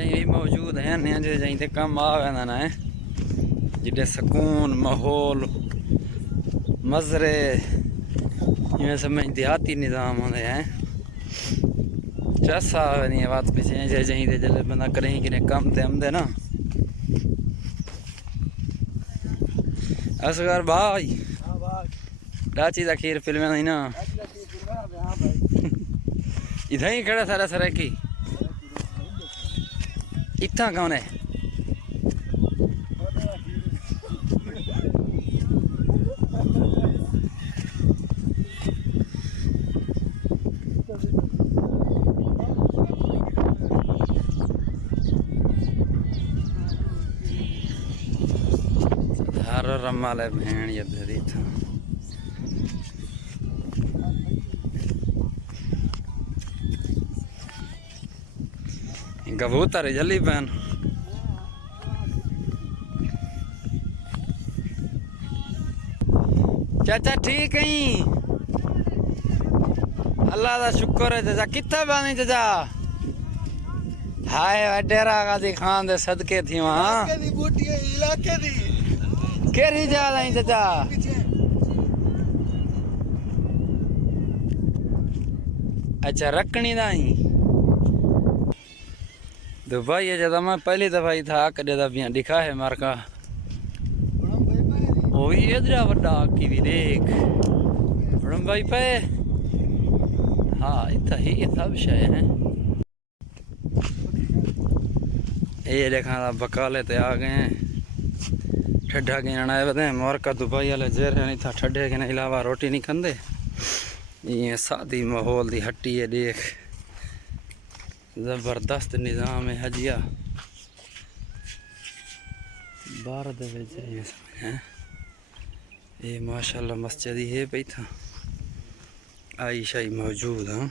जहीं भी मौजूद हैं जे जहीं ते कम आ वेंदा ना है जिडे सुकून माहौल मजरे इवें समझ देहाती निज़ाम होंदे हैं चस आ वेंदी बात पीछे जे जहीं ते जल्द बंदा करें कि कम ते आमदे ना असगर भाई डाची दा खीर फिल्म नहीं ना इधर ही खड़ा सारा सर की इतना कौन है हर रम्मा ले भेण ये धरी था कबूतर जल्दी पैन चाचा ठीक है अल्लाह का शुक्र है चाचा कितना बानी चाचा हाय डेरा गाजी खान दे सदके थी वहां केरी जा रही चाचा अच्छा रखनी ना ही दुबई है जब मैं पहली दफा ही था कदे दा भी दिखा है मार्का वो भी इधर बड़ा की भी देख बड़म भाई पे हाँ इतना ही सब शय है ये देखा बकाले ते आ गए हैं ठड्डा के आना है बताए मार्का दुबई वाले जेर है नहीं था ठड्डे के अलावा रोटी नहीं खाते ये सादी माहौल दी हट्टी है देख जबरदस्त निज़ाम है हजिया भारत ये माशाल्लाह मस्जिद ही है भाई था आई शाही मौजूद हाँ